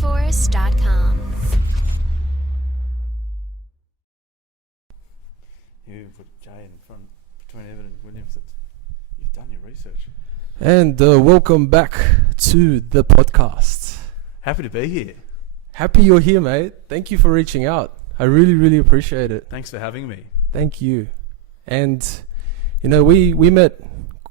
TheForest.com. You put Jay in front between Evan and Wiliams. You've done your research. And welcome back to the podcast. Happy to be here. Happy you're here, mate. Thank you for reaching out. I really, really appreciate it. Thanks for having me. Thank you. And, you know, we met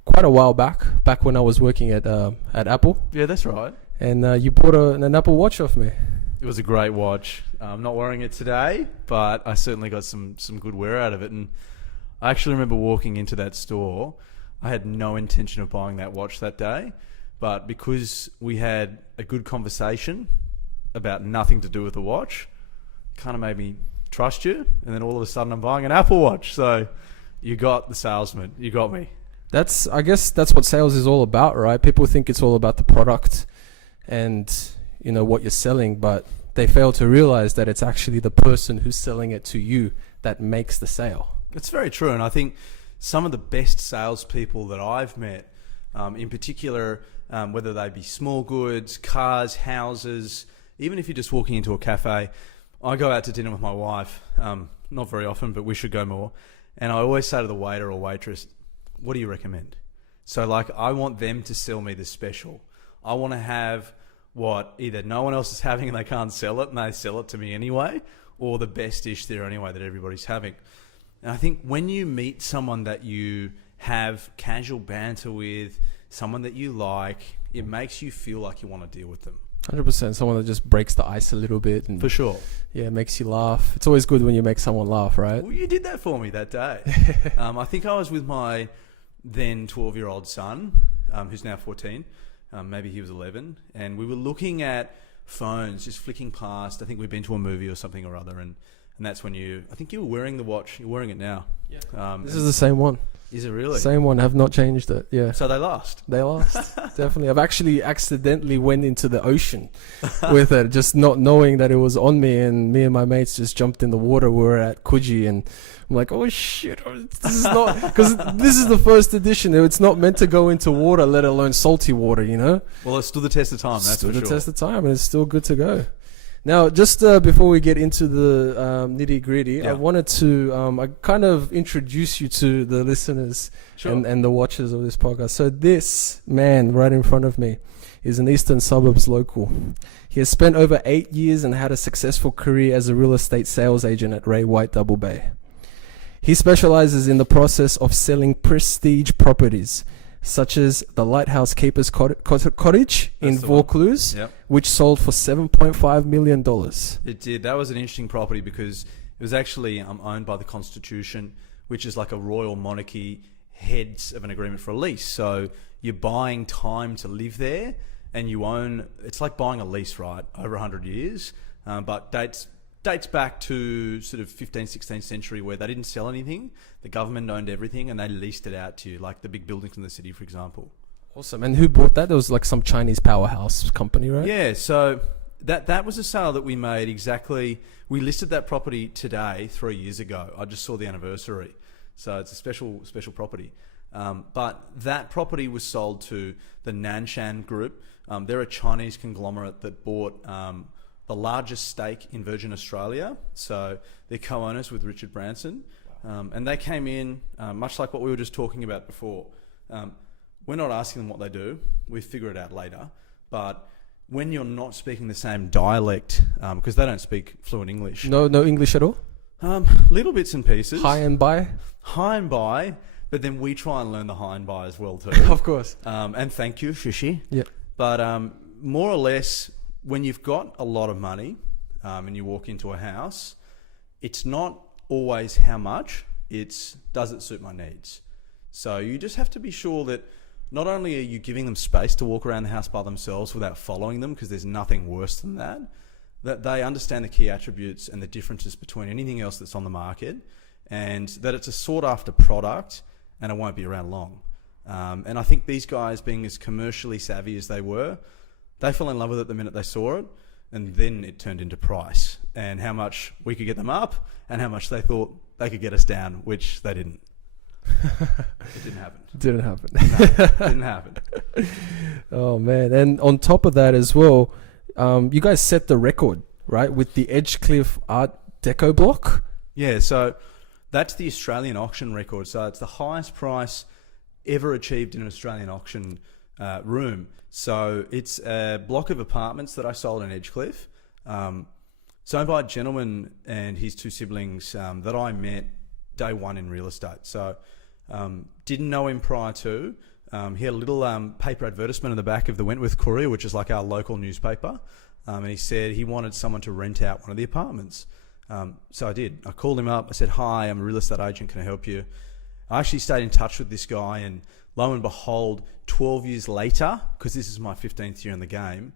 quite a while back when I was working at Apple. Yeah, that's right. And you bought an Apple Watch off me. It was a great watch. I'm not wearing it today, but I certainly got some good wear out of it. And I actually remember walking into that store. I had no intention of buying that watch that day, but because we had a good conversation about nothing to do with the watch, it kind of made me trust you. And then all of a sudden I'm buying an Apple Watch. So you got the salesman. You got me. I guess that's what sales is all about, right? People think it's all about the product and, you know, what you're selling, but they fail to realize that it's actually the person who's selling it to you that makes the sale. It's very true. And I think some of the best salespeople that I've met, in particular, whether they be small goods, cars, houses, even if you're just walking into a cafe. I go out to dinner with my wife, not very often, but we should go more. And I always say to the waiter or waitress, what do you recommend? So like, I want them to sell me the special. I want to have what either no one else is having and they can't sell it and they sell it to me anyway, or the best dish there anyway that everybody's having. And I think when you meet someone that you have casual banter with, someone that you like, it makes you feel like you want to deal with them. 100%. Someone that just breaks the ice a little bit. And for sure. Yeah, makes you laugh. It's always good when you make someone laugh, right? Well, you did that for me that day. I think I was with my then 12-year-old son, who's now 14. Maybe he was 11. And we were looking at phones, just flicking past. I think we'd been to a movie or something or other. And that's when I think you were wearing the watch. You're wearing it now. Yeah. This is the same one. Is it really? Same one. Have not changed it. Yeah. So they last? They last. Definitely. I've actually accidentally went into the ocean with it, just not knowing that it was on me, and me and my mates just jumped in the water. We were at KIWK, and I'm like, oh shit, this is not, because this is the first edition. It's not meant to go into water, let alone salty water, you know? Well, it stood the test of time, that's for sure. Stood the test of time, and it's still good to go. Now, just before we get into the nitty-gritty, yeah. I wanted to kind of introduce you to the listeners and the watchers of this podcast. So this man right in front of me is an Eastern Suburbs local. He has spent over 8 years and had a successful career as a real estate sales agent at Ray White Double Bay. He specializes in the process of selling prestige properties, such as the Lighthouse Keepers Cottage in Vaucluse, yep, which sold for $7.5 million. It did. That was an interesting property because it was actually owned by the Constitution, which is like a royal monarchy, heads of an agreement for a lease. So you're buying time to live there, and you own. It's like buying a lease, right? Over 100 years, but dates back to sort of 15th, 16th century, where they didn't sell anything. The government owned everything and they leased it out to you, like the big buildings in the city, for example. Awesome. And who bought that? There was like some Chinese powerhouse company, right? Yeah, so that was a sale that we made exactly. We listed that property today, 3 years ago. I just saw the anniversary. So it's a special property. But that property was sold to the Nanshan Group. They're a Chinese conglomerate that bought the largest stake in Virgin Australia. So they're co-owners with Richard Branson. And they came in, much like what we were just talking about before. We're not asking them what they do. We figure it out later. But when you're not speaking the same dialect, because they don't speak fluent English. No English at all? Little bits and pieces. Hi and bye? Hi and bye. But then we try and learn the hi and bye as well too. Of course. And thank you, shishi. Yeah. But more or less, when you've got a lot of money and you walk into a house, it's not always how much, it's does it suit my needs. So you just have to be sure that not only are you giving them space to walk around the house by themselves without following them, because there's nothing worse than that they understand the key attributes and the differences between anything else that's on the market, and that it's a sought after product and it won't be around long. And I think these guys, being as commercially savvy as they were, they fell in love with it the minute they saw it, and then it turned into price and how much we could get them up and how much they thought they could get us down, which they didn't. It didn't happen. Didn't happen. No, didn't happen. Oh man. And on top of that as well, you guys set the record, right, with the Edgecliff Art Deco Block. Yeah, so that's the Australian auction record. So it's the highest price ever achieved in an Australian auction room. So it's a block of apartments that I sold in Edgecliff. It's owned by a gentleman and his two siblings that I met day one in real estate. So didn't know him prior to. He had a little paper advertisement in the back of the Wentworth Courier, which is like our local newspaper. And he said he wanted someone to rent out one of the apartments. So I did. I called him up. I said, "Hi, I'm a real estate agent. Can I help you?" I actually stayed in touch with this guy, and lo and behold, 12 years later, because this is my 15th year in the game,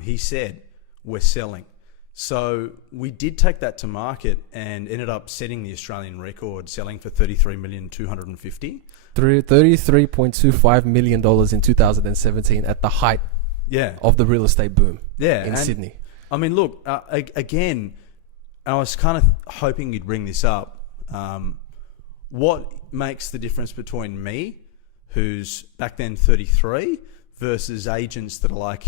he said, "We're selling." So we did take that to market and ended up setting the Australian record, selling for $33,250,000. $33.25 million in 2017 at the height of the real estate boom in Sydney. I mean, look, again, I was kind of hoping you'd bring this up. What makes the difference between me, who's back then 33, versus agents that are like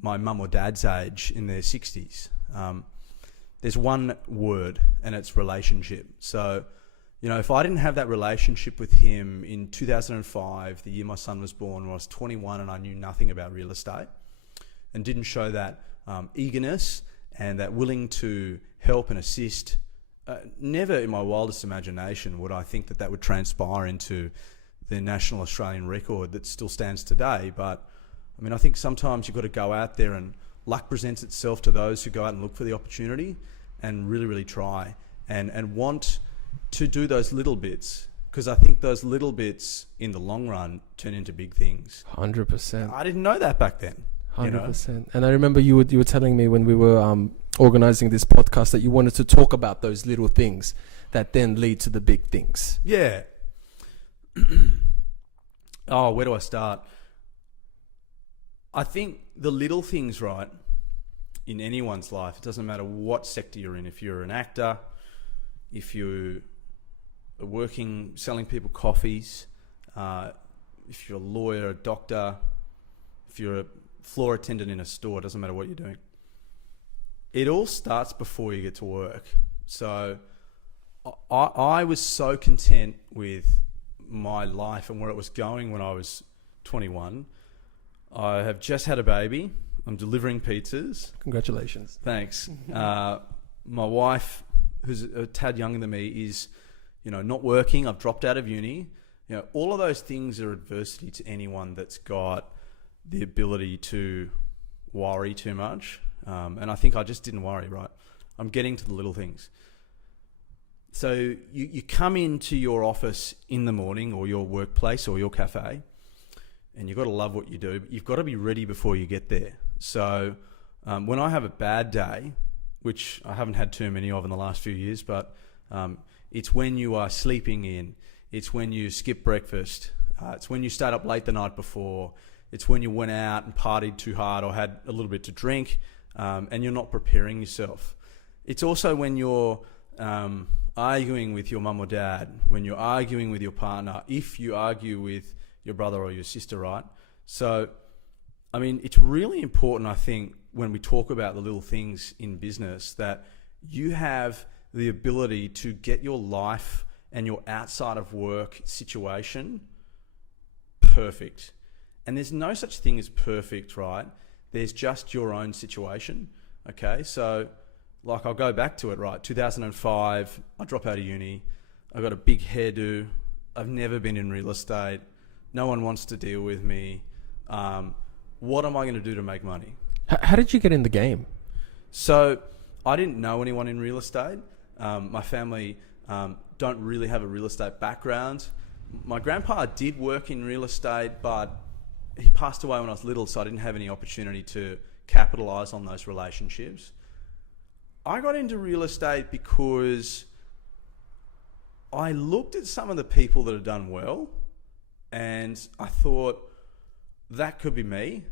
my mum or dad's age in their 60s? There's one word, and it's relationship. So, you know, if I didn't have that relationship with him in 2005, the year my son was born, when I was 21 and I knew nothing about real estate, and didn't show that eagerness and that willing to help and assist, never in my wildest imagination would I think that would transpire into the national Australian record that still stands today. But I mean, I think sometimes you've got to go out there, and luck presents itself to those who go out and look for the opportunity and really, really try and want to do those little bits, because I think those little bits in the long run turn into big things. 100%. I didn't know that back then. 100%. And I remember you were telling me when we were organizing this podcast that you wanted to talk about those little things that then lead to the big things. Yeah. Oh, where do I start? I think the little things, right, in anyone's life, it doesn't matter what sector you're in. If you're an actor, if you are working, selling people coffees, if you're a lawyer, a doctor, if you're a floor attendant in a store, it doesn't matter what you're doing. It all starts before you get to work. So I was so content with my life and where it was going when I was 21. I have just had a baby. I'm delivering pizzas. Congratulations. Thanks. My wife, who's a tad younger than me, is, you know, not working. I've dropped out of uni. You know, all of those things are adversity to anyone that's got the ability to worry too much. And I think I just didn't worry, right? I'm getting to the little things. So you come into your office in the morning, or your workplace or your cafe, and you've got to love what you do, but you've got to be ready before you get there. So when I have a bad day, which I haven't had too many of in the last few years, but it's when you are sleeping in, it's when you skip breakfast, it's when you stayed up late the night before, it's when you went out and partied too hard or had a little bit to drink, and you're not preparing yourself. It's also when you're arguing with your mum or dad, when you're arguing with your partner, if you argue with your brother or your sister, right? So, I mean, it's really important, I think, when we talk about the little things in business, that you have the ability to get your life and your outside of work situation perfect. And there's no such thing as perfect, right? There's just your own situation, okay? So, like, I'll go back to it, right? 2005, I drop out of uni. I got a big hairdo. I've never been in real estate. No one wants to deal with me. What am I going to do to make money? How did you get in the game? So I didn't know anyone in real estate. My family don't really have a real estate background. My grandpa did work in real estate, but he passed away when I was little, so I didn't have any opportunity to capitalize on those relationships. I got into real estate because I looked at some of the people that had done well, and I thought, that could be me,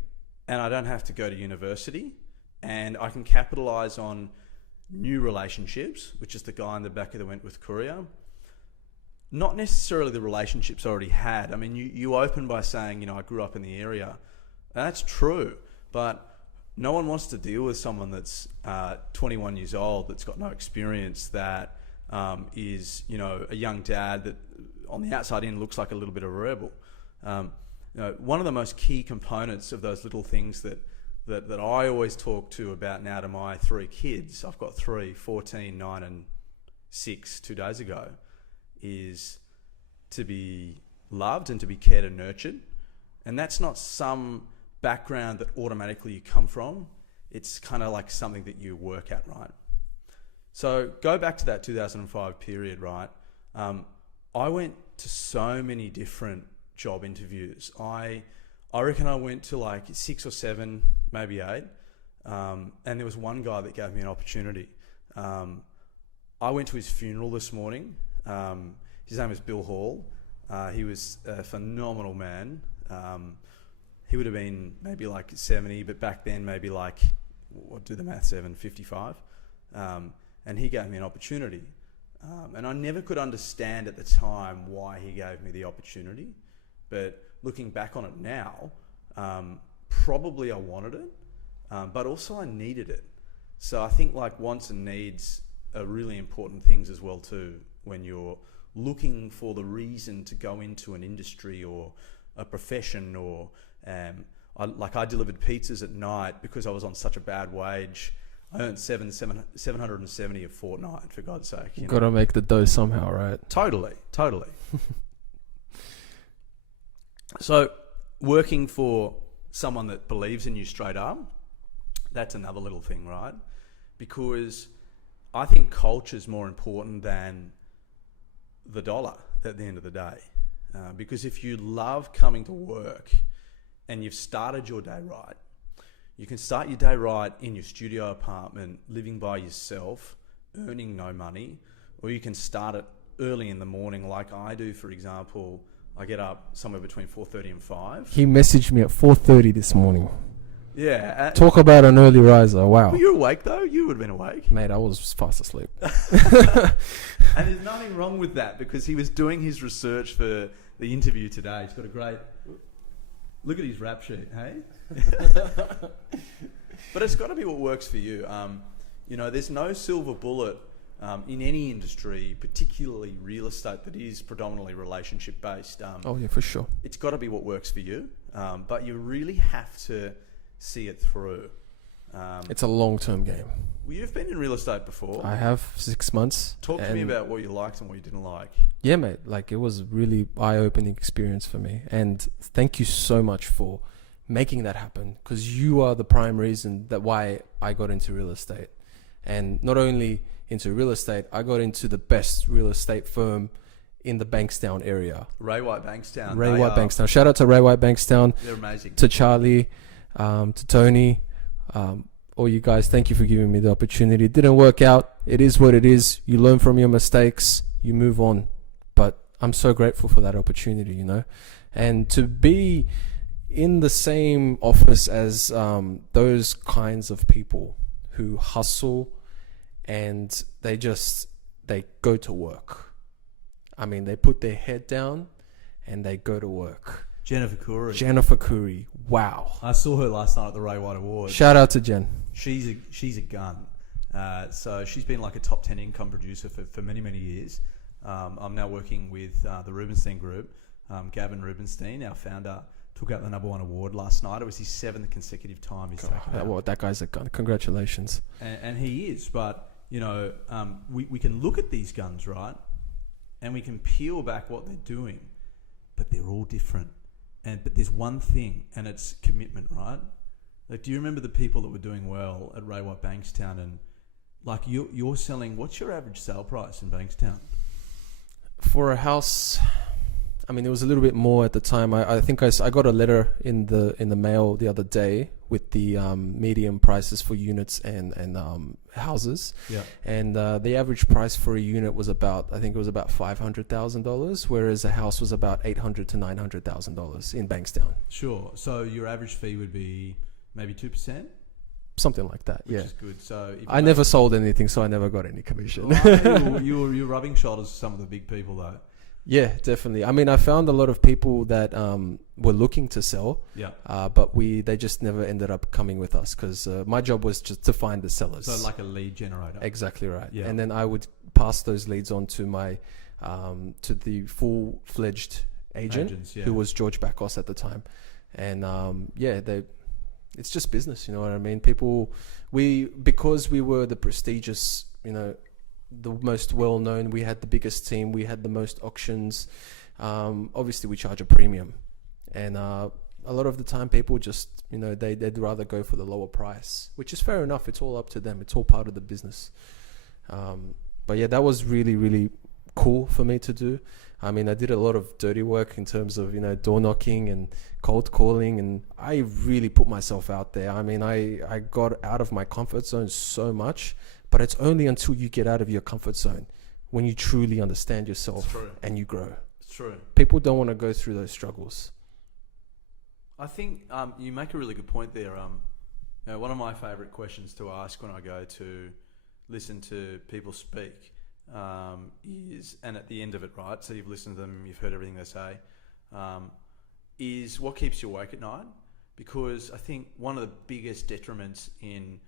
and I don't have to go to university, and I can capitalize on new relationships, which is the guy in the back of the Wentworth Courier. Not necessarily the relationships I already had. I mean, you open by saying, you know, I grew up in the area. And that's true, but no one wants to deal with someone that's 21 years old, that's got no experience, that is, you know, a young dad that on the outside in looks like a little bit of a rebel. You know, one of the most key components of those little things that I always talk to about now to my 3 kids, I've got 3, 14, 9 and 6 2 days ago, is to be loved and to be cared and nurtured. And that's not some background that automatically you come from. It's kind of like something that you work at, right? So go back to that 2005 period, right? I went to so many different job interviews. I reckon I went to like 6 or 7, maybe 8. And there was one guy that gave me an opportunity. I went to his funeral this morning. His name was Bill Hall. He was a phenomenal man. He would have been maybe like 70, but back then maybe like, what, do the math, 55. And he gave me an opportunity. And I never could understand at the time why he gave me the opportunity. But looking back on it now, probably I wanted it, but also I needed it. So I think like wants and needs are really important things as well too, when you're looking for the reason to go into an industry or a profession, or I delivered pizzas at night because I was on such a bad wage. I earned 770 a fortnight, for God's sake. You gotta make the dough somehow, right? Totally. So working for someone that believes in you straight up, that's another little thing, right? Because I think culture is more important than the dollar at the end of the day. Because if you love coming to work and you've started your day right, you can start your day right in your studio apartment, living by yourself, earning no money, or you can start it early in the morning like I do, for example. I get up somewhere between 4:30 and 5. He messaged me at 4:30 this morning. Yeah. Talk about an early riser. Wow. Were you awake though? You would have been awake. Mate, I was fast asleep. And there's nothing wrong with that, because he was doing his research for the interview today. He's got a great... Look at his rap sheet, hey? But it's got to be what works for you. You know, there's no silver bullet in any industry, particularly real estate, that is predominantly relationship based. Oh yeah, for sure. It's got to be what works for you, but you really have to see it through. It's a long-term game. Well, you've been in real estate before. I have 6 months. Talk to me about what you liked and what you didn't like. Yeah, mate. Like, it was a really eye-opening experience for me. And thank you so much for making that happen, because you are the prime reason that why I got into real estate. And not only into real estate, I got into the best real estate firm in the Bankstown area. Ray White Bankstown. Ray White Bankstown. Shout out to Ray White Bankstown. They're amazing. To Charlie, to Tony, all you guys, thank you for giving me the opportunity. It didn't work out. It is what it is. You learn from your mistakes, you move on. But I'm so grateful for that opportunity, you know. And to be in the same office as those kinds of people who hustle and they go to work. I mean, they put their head down and they go to work. Jennifer Curry. Wow. I saw her last night at the Ray White Awards. Shout out to Jen. She's a gun. So she's been like a top 10 income producer for many, many years. I'm now working with the Rubinstein Group. Gavin Rubinstein, our founder, took out the #1 award last night. It was his 7th consecutive time he's taken it. That guy's a gun. Congratulations. And he is. But, you know, we can look at these guns, right? And we can peel back what they're doing. But they're all different. But there's one thing, and it's commitment, right? Like, do you remember the people that were doing well at Ray White Bankstown? And like you're selling, what's your average sale price in Bankstown? For a house, I mean, it was a little bit more at the time. I think I got a letter in the mail the other day with the median prices for units and houses. Yeah. And the average price for a unit was about $500,000, whereas a house was about $800,000 to $900,000 in Bankstown. Sure. So your average fee would be maybe 2%. Something like that, which is good. So I never sold anything, so I never got any commission. Well, you're rubbing shoulders with some of the big people, though. Yeah, definitely. I mean, I found a lot of people that were looking to sell, but they just never ended up coming with us because my job was just to find the sellers. So like a lead generator. Exactly right. Yeah. And then I would pass those leads on to my to the full-fledged agent, who was George Bakos at the time. And it's just business, you know what I mean? Because we were the prestigious, you know, the most well-known, we had the biggest team, we had the most auctions. Obviously, we charge a premium, and a lot of the time, people just, you know, they'd rather go for the lower price, which is fair enough. It's all up to them. It's all part of the business. But yeah, that was really, really cool for me to do. I mean, I did a lot of dirty work in terms of, you know, door knocking and cold calling, and I really put myself out there. I mean, I got out of my comfort zone so much. But it's only until you get out of your comfort zone when you truly understand yourself and you grow. It's true. People don't want to go through those struggles. I think you make a really good point there. You know, one of my favourite questions to ask when I go to listen to people speak is, and at the end of it, right, so you've listened to them, you've heard everything they say, is what keeps you awake at night? Because I think one of the biggest detriments in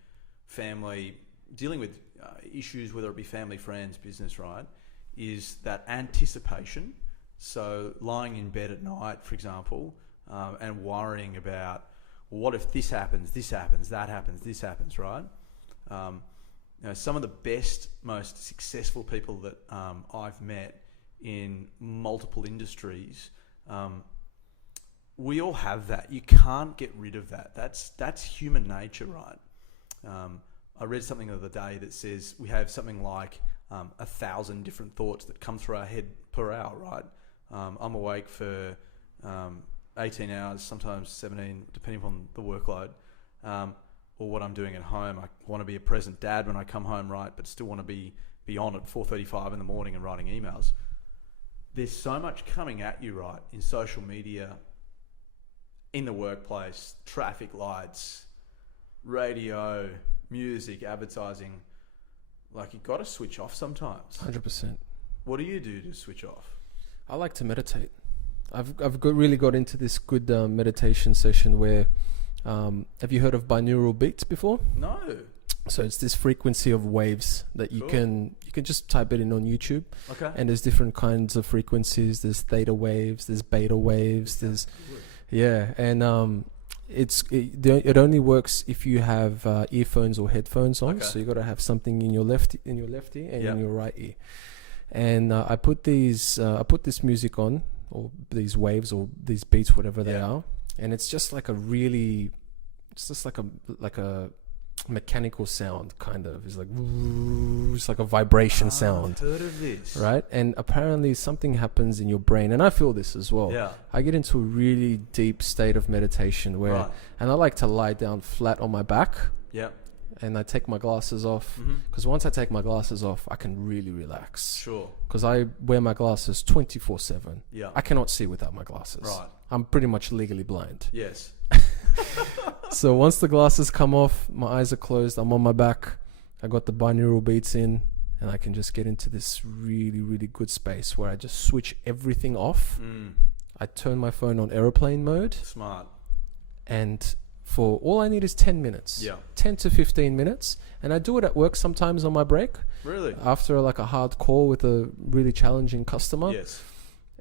family dealing with issues, whether it be family, friends, business, right, is that anticipation. So lying in bed at night, for example, and worrying about, well, what if this happens, that happens, this happens, right? You know, some of the best, most successful people that I've met in multiple industries, we all have that. You can't get rid of that. That's human nature, right? I read something the other day that says we have something like 1,000 different thoughts that come through our head per hour, right? I'm awake for 18 hours, sometimes 17, depending on the workload, or what I'm doing at home. I want to be a present dad when I come home, right? But still want to be on at 4:35 in the morning and writing emails. There's so much coming at you, right? In social media, in the workplace, traffic lights, radio, music, advertising. Like, you got to switch off sometimes. 100%. What do you do to switch off? I like to meditate. I've really got into this good meditation session where, have you heard of binaural beats before? No. So it's this frequency of waves that you can just type it in on YouTube. Okay. And there's different kinds of frequencies. There's theta waves, there's beta waves, and it only works if you have earphones or headphones on. Okay. So you got to have something in your left ear and in your right ear. And I put this music on, or these waves or these beats, whatever they are, and it's just like a mechanical sound, kind of. It's like a vibration sound. I've heard of this. Right? And apparently something happens in your brain, and I feel this as well. Yeah. I get into a really deep state of meditation where, and I like to lie down flat on my back. Yeah. And I take my glasses off, because once I take my glasses off, I can really relax. Sure. Because I wear my glasses 24/7. Yeah. I cannot see without my glasses. Right. I'm pretty much legally blind. Yes. So once the glasses come off, my eyes are closed, I'm on my back, I got the binaural beats in, and I can just get into this really, really good space where I just switch everything off. I turn my phone on airplane mode. Smart. And for all I need is 10 minutes. Yeah. 10 to 15 minutes. And I do it at work sometimes on my break. Really? After like a hard call with a really challenging customer. Yes.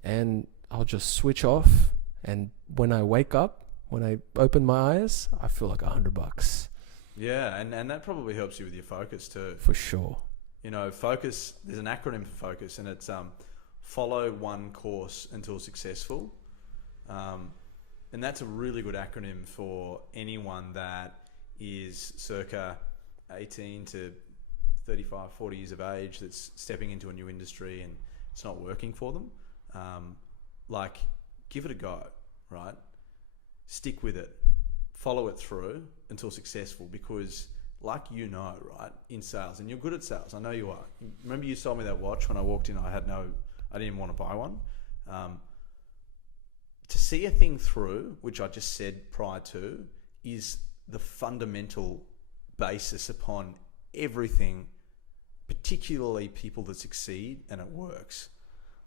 And I'll just switch off. And when I wake up, when I open my eyes, I feel like $100. Yeah, and that probably helps you with your focus too. For sure. You know, focus, there's an acronym for focus, and it's follow one course until successful. And that's a really good acronym for anyone that is circa 18 to 35, 40 years of age that's stepping into a new industry and it's not working for them. Give it a go, right? Stick with it. Follow it through until successful, because right, in sales, and you're good at sales. I know you are. Remember you sold me that watch when I walked in, I didn't even want to buy one. To see a thing through, which I just said prior to, is the fundamental basis upon everything, particularly people that succeed and it works.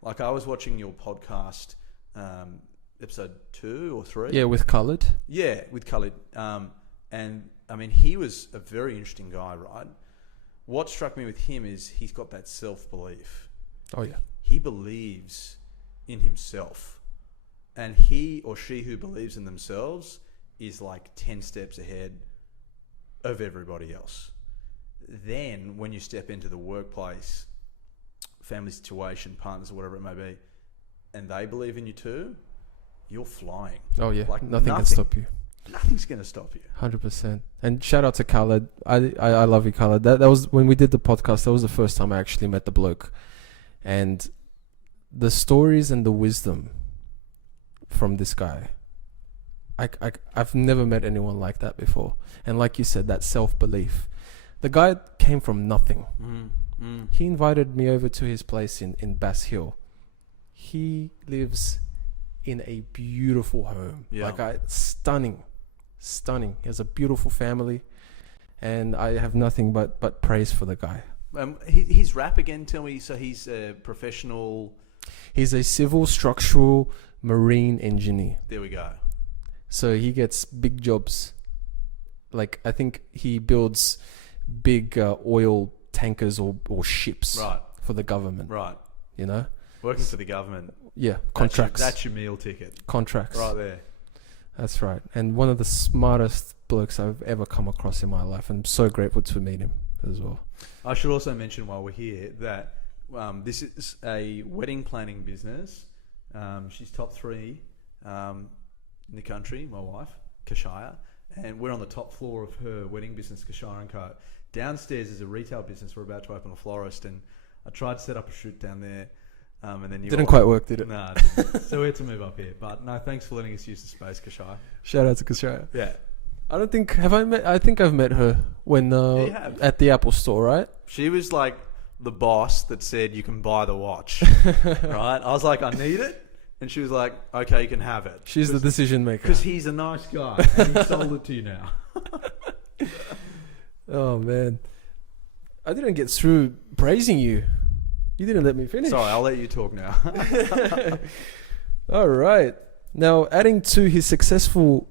Like I was watching your podcast, episode 2 or 3. Yeah, with Khaled. Yeah, with Khalid. And I mean, he was a very interesting guy, right? What struck me with him is he's got that self-belief. Oh, yeah. He believes in himself. And he or she who believes in themselves is like 10 steps ahead of everybody else. Then when you step into the workplace, family situation, partners, or whatever it may be, and they believe in you too, you're flying. Oh, yeah. Like Nothing can stop you. Nothing's going to stop you. 100%. And shout out to Khaled. I love you, Khaled. That was when we did the podcast. That was the first time I actually met the bloke. And the stories and the wisdom from this guy, I've never met anyone like that before. And like you said, that self-belief. The guy came from nothing. He invited me over to his place in Bass Hill. He lives in a beautiful home. Yeah. Like stunning. He has a beautiful family, and I have nothing but praise for the guy. His rap again, tell me. So he's a professional. He's a civil structural marine engineer. There we go. So he gets big jobs. Like I think he builds big oil tankers or ships for the government. Right. You know, working for the government. Yeah, contracts. That's your meal ticket. Contracts. Right there. That's right. And one of the smartest blokes I've ever come across in my life. And I'm so grateful to meet him as well. I should also mention while we're here that this is a wedding planning business. She's top 3 in the country, my wife, Kashaya. And we're on the top floor of her wedding business, Kashaya & Co. Downstairs is a retail business. We're about to open a florist. And I tried to set up a shoot down there. And then didn't quite work, did it? No, it didn't. So we had to move up here. But no, thanks for letting us use the space, Kashaya. Shout out to Kashaya. Yeah. I don't think I think I've met her when at the Apple store, right? She was like the boss that said you can buy the watch. Right? I was like, I need it. And she was like, okay, you can have it. She's the decision maker. Because he's a nice guy and he sold it to you now. Oh man. I didn't get through praising you. You didn't let me finish. Sorry, I'll let you talk now. All right. Now, adding to his successful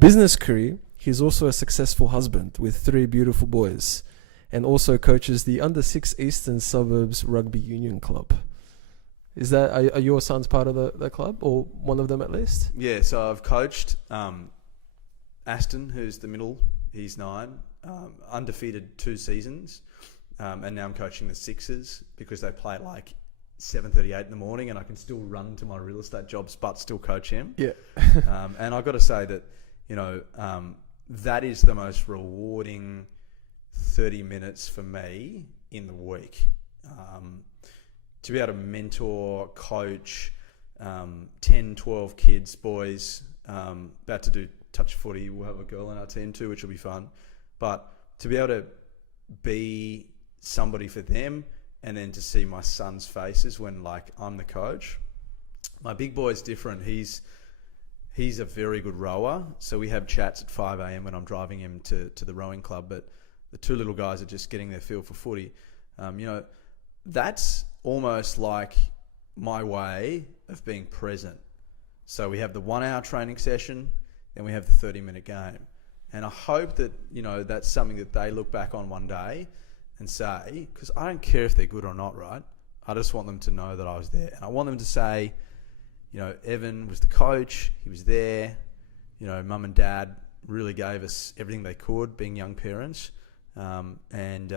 business career, he's also a successful husband with 3 beautiful boys, and also coaches the under-6 Eastern Suburbs Rugby Union Club. Is that are your sons part of the club, or one of them at least? Yeah, so I've coached Aston, who's the middle. He's 9, undefeated 2 seasons. And now I'm coaching the Sixers because they play at like 7:38 in the morning, and I can still run to my real estate jobs but still coach him. Yeah. And I've got to say that, that is the most rewarding 30 minutes for me in the week. To be able to mentor, coach 10, 12 kids, boys, about to do touch footy. We'll have a girl in our team too, which will be fun. But to be able to be somebody for them, and then to see my son's faces when like I'm the coach. My big boy's different. He's a very good rower, so we have chats at 5 a.m. when I'm driving him to the rowing club. But the 2 little guys are just getting their feel for footy. That's almost like my way of being present. So we have the 1-hour training session, then we have the 30-minute game. And I hope that, that's something that they look back on one day and say, because I don't care if they're good or not, right? I just want them to know that I was there. And I want them to say, Evan was the coach, he was there, mum and dad really gave us everything they could, being young parents. And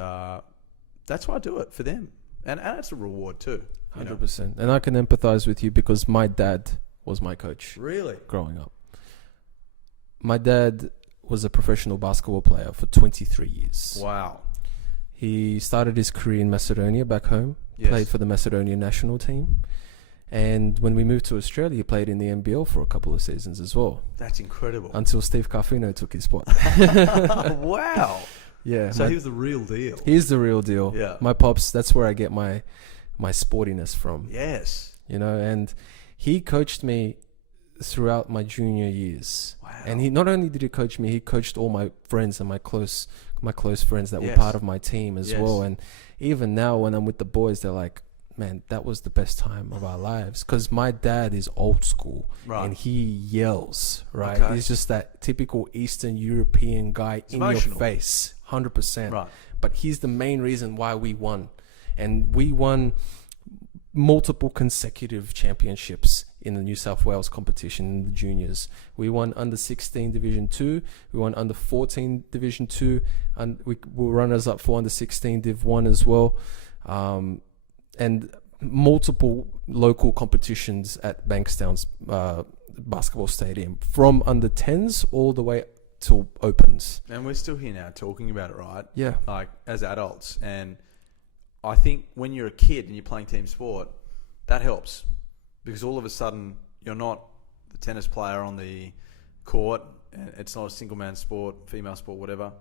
that's why I do it, for them. And it's a reward too. 100%. And I can empathize with you because my dad was my coach. Really? Growing up. My dad was a professional basketball player for 23 years. Wow. He started his career in Macedonia back home, played for the Macedonian national team. And when we moved to Australia, he played in the NBL for a couple of seasons as well. That's incredible. Until Steve Carfino took his spot. Wow. Yeah. So he was the real deal. He's the real deal. Yeah. My pops, that's where I get my sportiness from. Yes. And he coached me throughout my junior years. Wow. And he not only did he coach me, he coached all my friends and my close friends that were part of my team as well. And even now when I'm with the boys, they're like, man, that was the best time of our lives, because my dad is old school, Right. and he yells, right? Okay. He's just that typical Eastern European guy in emotional. your face, 100%. Right. But he's the main reason why we won. And we won multiple consecutive championships in the New South Wales competition in the juniors. We won under 16 Division 2, we won under 14 Division 2, and we were runners up for under 16 Div 1 as well. And multiple local competitions at Bankstown's basketball stadium, from under 10s all the way to opens. And we're still here now talking about it, right? Yeah. Like, as adults. And I think when you're a kid and you're playing team sport, that helps, because all of a sudden you're not the tennis player on the court. It's not a single man sport, female sport, whatever.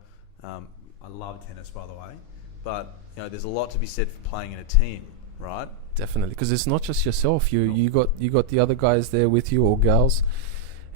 I love tennis, by the way, but there's a lot to be said for playing in a team, right? Definitely, because it's not just yourself. You got the other guys there with you, or gals,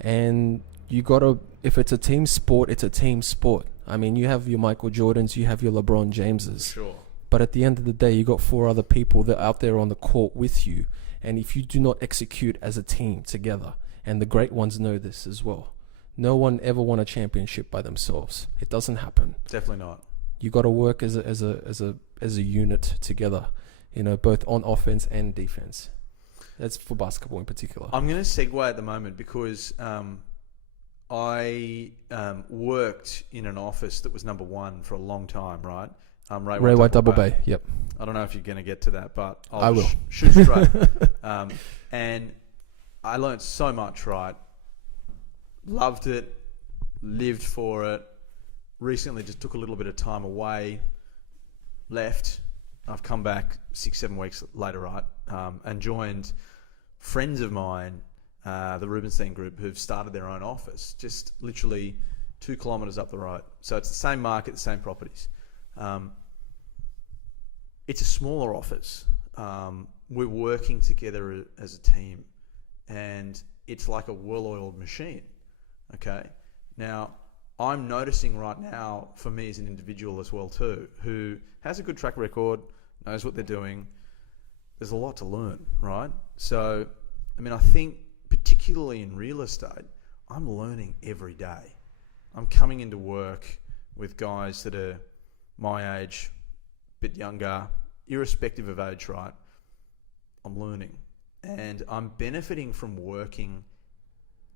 and you gotta. If it's a team sport, it's a team sport. I mean, you have your Michael Jordans, you have your LeBron Jameses. Sure. But at the end of the day, you got 4 other people that are out there on the court with you. And if you do not execute as a team together, and the great ones know this as well, no one ever won a championship by themselves. It doesn't happen. Definitely not. You got to work as a unit together, both on offense and defense. That's for basketball in particular. I'm going to segue at the moment because I worked in an office that was number 1 for a long time, right? Ray White Double Bay. Yep. I don't know if you're going to get to that, but I will. Shoot straight. And I learned so much, right? Loved it, lived for it. Recently just took a little bit of time away, left. I've come back 6-7 weeks later, right? And joined friends of mine, the Rubinstein Group, who've started their own office, just literally 2 kilometres up the road. So it's the same market, the same properties. It's a smaller office. We're working together as a team, and it's like a well-oiled machine. Okay. Now, I'm noticing right now, for me as an individual as well too, who has a good track record, knows what they're doing. There's a lot to learn, right? So, I mean, I think particularly in real estate, I'm learning every day. I'm coming into work with guys that are my age, bit younger, irrespective of age, right? I'm learning, and I'm benefiting from working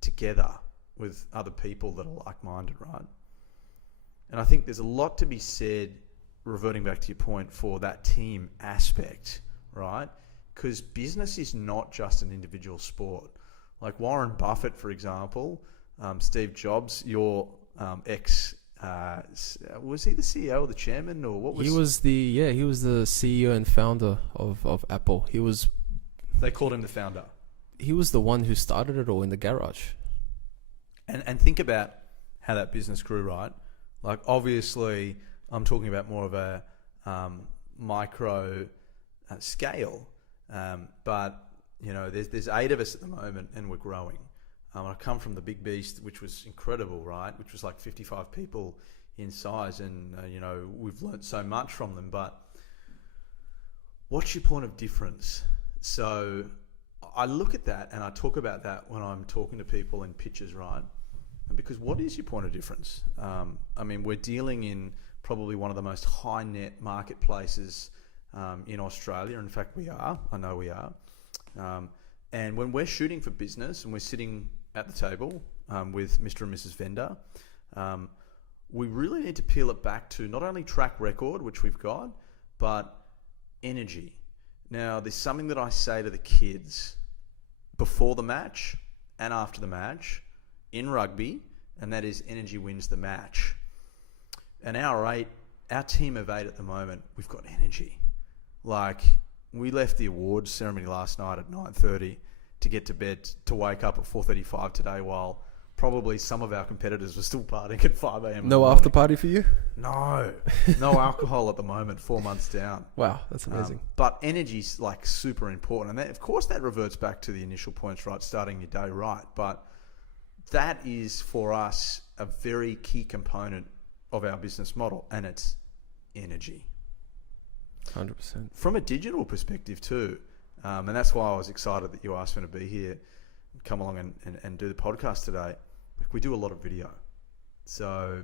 together with other people that are like-minded, right? And I think there's a lot to be said, reverting back to your point, for that team aspect, right? Because business is not just an individual sport. Like Warren Buffett, for example, Steve Jobs, your ex. Was he the CEO or the chairman, or what was? He was the CEO and founder of Apple. They called him the founder. He was the one who started it all in the garage. And think about how that business grew, right? Like, obviously, I'm talking about more of a micro scale, but there's 8 of us at the moment, and we're growing. I come from the big beast, which was incredible, right? Which was like 55 people in size, and we've learnt so much from them. But what's your point of difference? So I look at that and I talk about that when I'm talking to people in pitches, right? And because what is your point of difference? I mean, we're dealing in probably one of the most high net marketplaces in Australia. In fact, we are. I know we are. And when we're shooting for business and we're sitting at the table with Mr. and Mrs. Vendor, we really need to peel it back to not only track record, which we've got, but energy. Now, there's something that I say to the kids before the match and after the match in rugby, and that is energy wins the match. And our team of 8 at the moment, we've got energy. Like, we left the awards ceremony last night at 9:30 to get to bed, to wake up at 4:35 today, while probably some of our competitors were still partying at 5 a.m. No after party for you? No alcohol at the moment, 4 months down. Wow, that's amazing. But energy's like super important. And that, of course, that reverts back to the initial points, right? Starting your day right. But that is, for us, a very key component of our business model, and it's energy. 100%. From a digital perspective too, and that's why I was excited that you asked me to be here, come along and do the podcast today. Like, we do a lot of video. So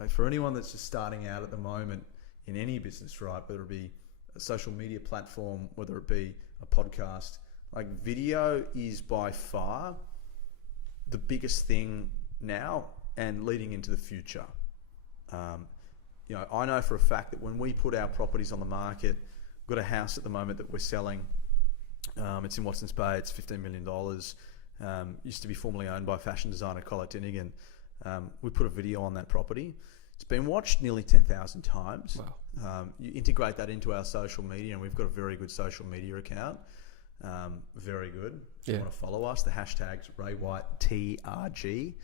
like, for anyone that's just starting out at the moment in any business, right, whether it be a social media platform, whether it be a podcast, like, video is by far the biggest thing now and leading into the future. You know, I know for a fact that when we put our properties on the market, we've got a house at the moment that we're selling. It's in Watson's Bay. It's $15 million. Used to be formerly owned by fashion designer Colette Dinnigan. We put a video on that property. It's been watched nearly 10,000 times. Wow. You integrate that into our social media, and we've got a very good social media account. Very good. If you want to follow us, the hashtag's RayWhiteTRG.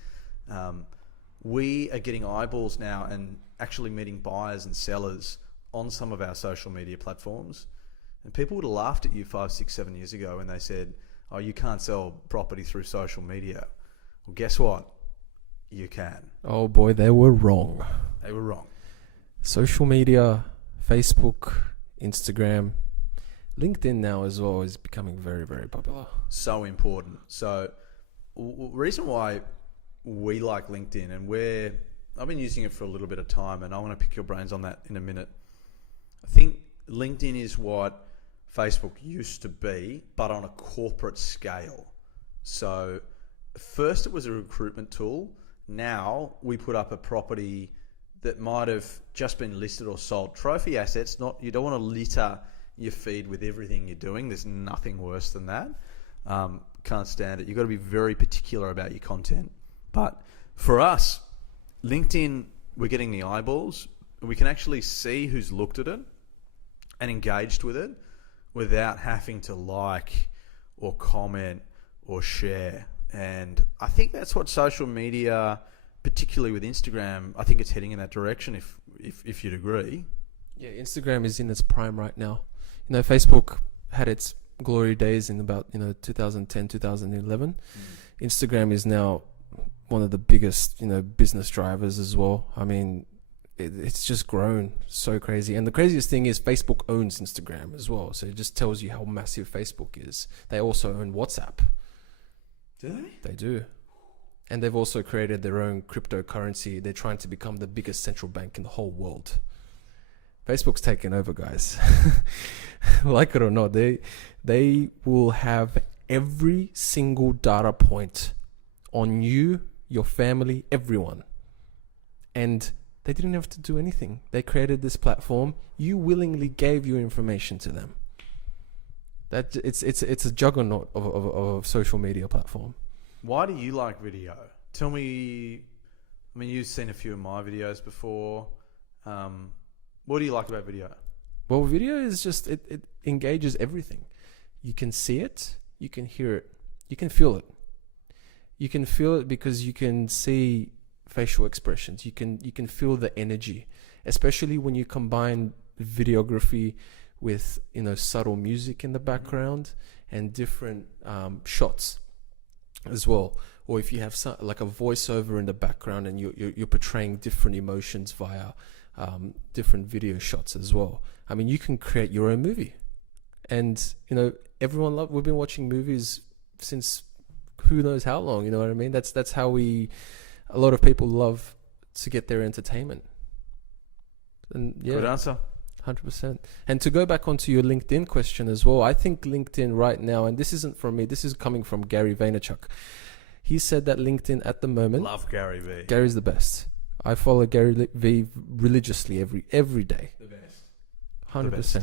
We are getting eyeballs now and actually meeting buyers and sellers on some of our social media platforms. And people would have laughed at you 5, 6, 7 years ago when they said, oh, you can't sell property through social media. Well, guess what? You can. Oh boy, they were wrong. They were wrong. Social media, Facebook, Instagram, LinkedIn now as well is becoming very, very popular. So important. So reason why we like LinkedIn, and I've been using it for a little bit of time, and I want to pick your brains on that in a minute. I think LinkedIn is what Facebook used to be, but on a corporate scale. So first it was a recruitment tool. Now we put up a property that might have just been listed or sold. Trophy assets, you don't want to litter your feed with everything you're doing. There's nothing worse than that. Can't stand it. You've got to be very particular about your content. But for us, LinkedIn, we're getting the eyeballs. We can actually see who's looked at it and engaged with it without having to like or comment or share. And I think that's what social media, particularly with Instagram, I think it's heading in that direction, if you'd agree. Yeah, Instagram is in its prime right now. You know, Facebook had its glory days in about 2010, 2011. Instagram is now one of the biggest business drivers as well. I mean, it's just grown so crazy. And the craziest thing is Facebook owns Instagram as well. So it just tells you how massive Facebook is. They also own WhatsApp. Do they? They do. And they've also created their own cryptocurrency. They're trying to become the biggest central bank in the whole world. Facebook's taken over, guys. Like it or not, they will have every single data point on you, your family, everyone. And they didn't have to do anything. They created this platform. You willingly gave your information to them. That it's a juggernaut of social media platform. Why do you like video? Tell me. I mean, you've seen a few of my videos before. What do you like about video? Well, video is just it engages everything. You can see it, you can hear it, you can feel it. You can feel it because you can see facial expressions. You can feel the energy, especially when you combine videography with subtle music in the background and different shots as well. Or if you have like a voiceover in the background and you're portraying different emotions via different video shots as well. I mean, you can create your own movie, and we've been watching movies since who knows how long. You know what I mean? That's how a lot of people love to get their entertainment. And yeah, good answer. 100%. And to go back onto your LinkedIn question as well, I think LinkedIn right now, and this isn't from me, this is coming from Gary Vaynerchuk. He said that LinkedIn at the moment... Love Gary V. Gary's the best. I follow Gary V religiously every day. The best. 100%. The best.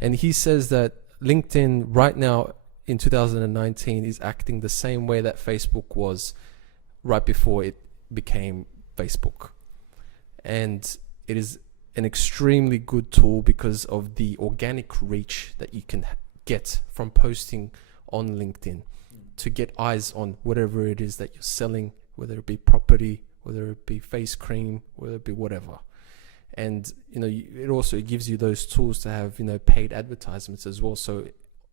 And he says that LinkedIn right now in 2019 is acting the same way that Facebook was right before it became Facebook. And it is an extremely good tool because of the organic reach that you can get from posting on LinkedIn to get eyes on whatever it is that you're selling, whether it be property, whether it be face cream, whether it be whatever. And it also gives you those tools to have paid advertisements as well. So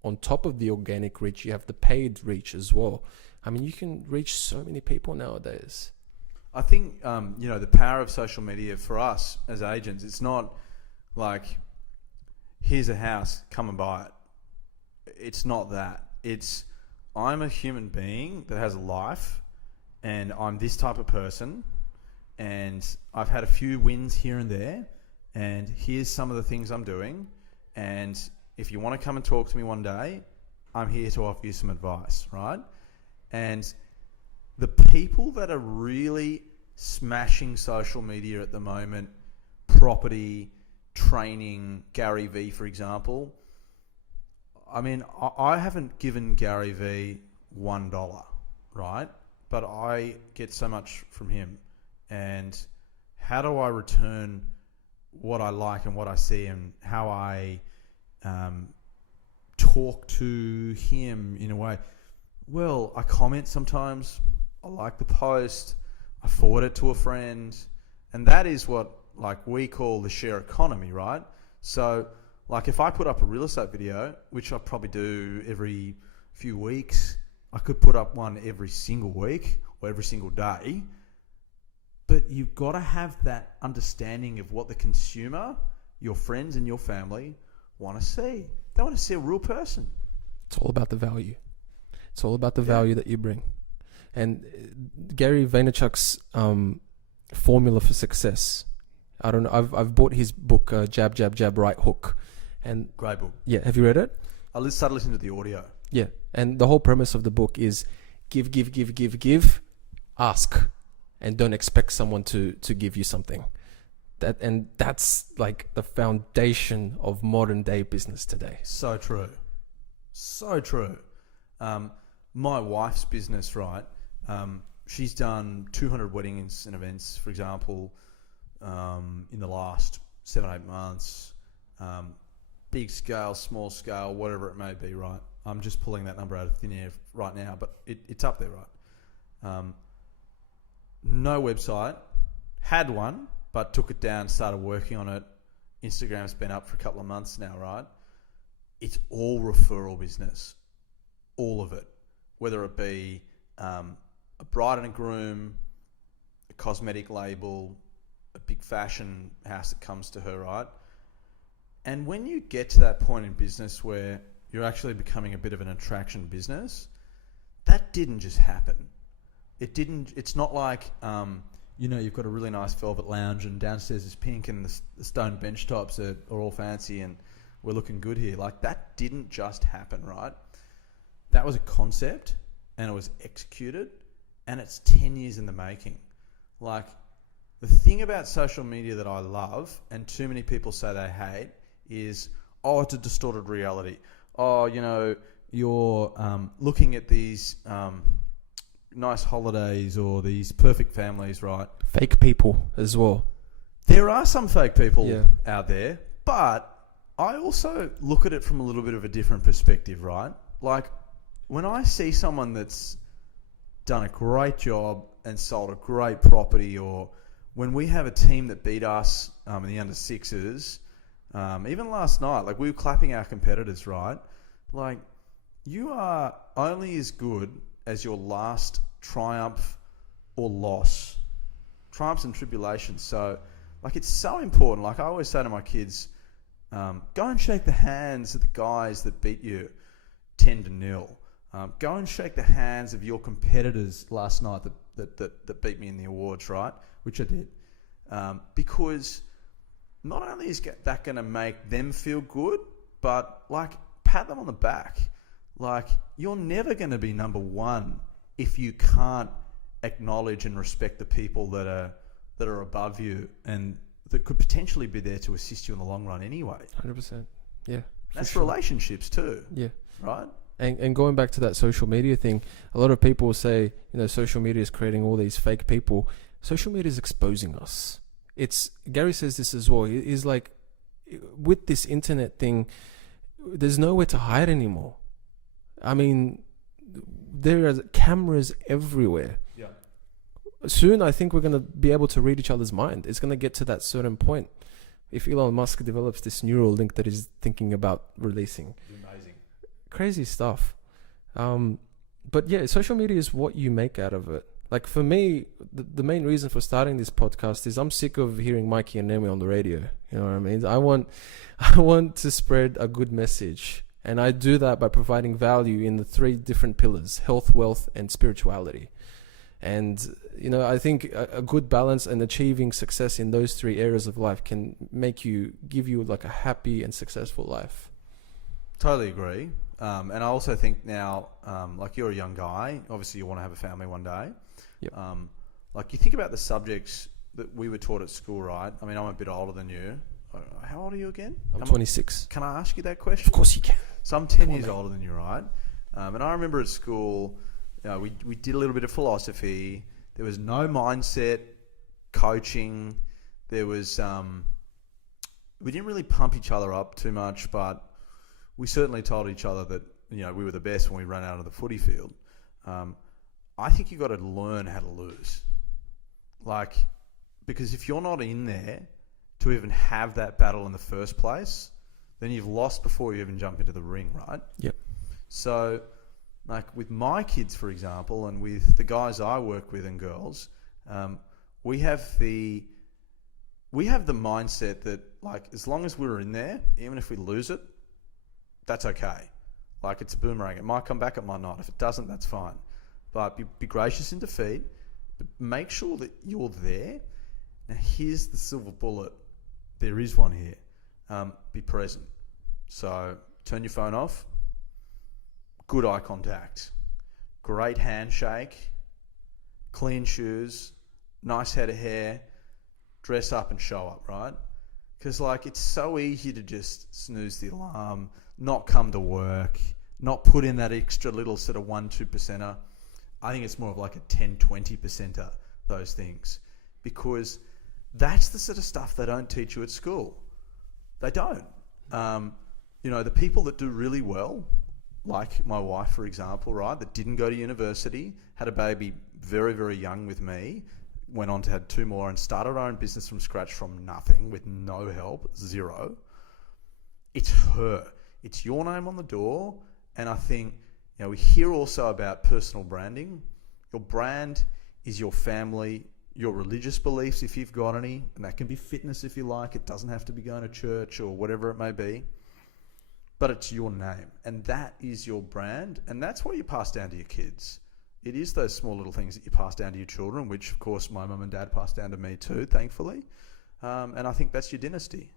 on top of the organic reach, you have the paid reach as well. I mean, you can reach so many people nowadays. I think, the power of social media for us as agents, it's not like, here's a house, come and buy it. It's not that. It's, I'm a human being that has a life, and I'm this type of person, and I've had a few wins here and there, and here's some of the things I'm doing, and if you want to come and talk to me one day, I'm here to offer you some advice, right? And the people that are really smashing social media at the moment, property, training, Gary V, for example. I mean, I haven't given Gary V $1, right? But I get so much from him. And how do I return what I like and what I see, and how I talk to him in a way? Well, I comment sometimes. I like the post. I forward it to a friend. And that is what we call the share economy, right? So if I put up a real estate video, which I probably do every few weeks, I could put up one every single week or every single day. But you've got to have that understanding of what the consumer, your friends and your family want to see. They want to see a real person. It's all about the value. It's all about the value that you bring. And Gary Vaynerchuk's formula for success. I don't know. I've bought his book, Jab, Jab, Jab, Right Hook. And great book. Yeah, have you read it? I started listening to the audio. Yeah, and the whole premise of the book is give, ask, and don't expect someone to give you something. That's like the foundation of modern day business today. So true. So true. My wife's business, right? She's done 200 weddings and events, for example, in the last 7-8 months. Big scale, small scale, whatever it may be, right? I'm just pulling that number out of thin air right now, but it's up there, right? No website. Had one, but took it down, started working on it. Instagram's been up for a couple of months now, right? It's all referral business. All of it. Whether it be a bride and a groom, a cosmetic label, a big fashion house that comes to her, right? And when you get to that point in business where you're actually becoming a bit of an attraction business, that didn't just happen. It's not like, you've got a really nice velvet lounge and downstairs is pink and the stone bench tops are all fancy and we're looking good here. That didn't just happen, right? That was a concept and it was executed, and it's 10 years in the making. The thing about social media that I love, and too many people say they hate, is, it's a distorted reality. You're looking at these nice holidays or these perfect families, right? Fake people as well. There are some fake people out there, but I also look at it from a little bit of a different perspective, right? When I see someone that's done a great job and sold a great property, or when we have a team that beat us in the under sixes, even last night, we were clapping our competitors, right? You are only as good as your last triumph or loss. Triumphs and tribulations. So, it's so important. I always say to my kids, go and shake the hands of the guys that beat you 10-0. Go and shake the hands of your competitors last night that beat me in the awards, right? Which I did. Because not only is that going to make them feel good, but pat them on the back. You're never going to be number one if you can't acknowledge and respect the people that are above you and that could potentially be there to assist you in the long run anyway. 100%. Yeah. That's relationships too. Yeah. Right? And going back to that social media thing, a lot of people say, social media is creating all these fake people. Social media is exposing us. Gary says this as well. He's with this internet thing, there's nowhere to hide anymore. I mean, there are cameras everywhere. Yeah. Soon, I think we're going to be able to read each other's mind. It's going to get to that certain point. If Elon Musk develops this neural link that he's thinking about releasing. Amazing. Crazy stuff. But yeah, social media is what you make out of it. Like for me, the main reason for starting this podcast is I'm sick of hearing Mikey and Nemi on the radio. You know what I mean? I want to spread a good message. And I do that by providing value in the 3 different pillars: health, wealth, and spirituality. And, you know, I think a good balance and achieving success in those 3 areas of life can give you like a happy and successful life. Totally agree. And I also think now, like you're a young guy, obviously you want to have a family one day. Yep. Like you think about the subjects that we were taught at school, right? I mean, I'm a bit older than you. How old are you again? I'm 26. Can I ask you that question? Of course you can. So I'm 10 years older than you, right? And I remember at school, we did a little bit of philosophy. There was no mindset coaching. There was, we didn't really pump each other up too much, but we certainly told each other that, we were the best when we ran out of the footy field. I think you've got to learn how to lose. Because if you're not in there to even have that battle in the first place, then you've lost before you even jump into the ring, right? Yep. So, like with my kids, for example, and with the guys I work with and girls, we have the mindset that, like, as long as we're in there, even if we lose it, that's okay. Like, it's a boomerang. It might come back, it might not. If it doesn't, that's fine. But be gracious in defeat, but make sure that you're there. Now, here's the silver bullet. There is one here. Be present. So, turn your phone off. Good eye contact. Great handshake. Clean shoes. Nice head of hair. Dress up and show up, right? Because, like, it's so easy to just snooze the alarm, not come to work, not put in that extra little sort of 1-2%er. I think it's more of like a 10-20%er, those things. Because that's the sort of stuff they don't teach you at school. They don't. The people that do really well, like my wife, for example, right, that didn't go to university, had a baby very, very young with me, went on to have 2 more and started her own business from scratch from nothing with no help, 0. It's her. It's your name on the door. And I think, we hear also about personal branding. Your brand is your family, your religious beliefs, if you've got any, and that can be fitness if you like. It doesn't have to be going to church or whatever it may be. But it's your name, and that is your brand, and that's what you pass down to your kids. It is those small little things that you pass down to your children, which, of course, my mum and dad passed down to me too, thankfully. And I think that's your dynasty.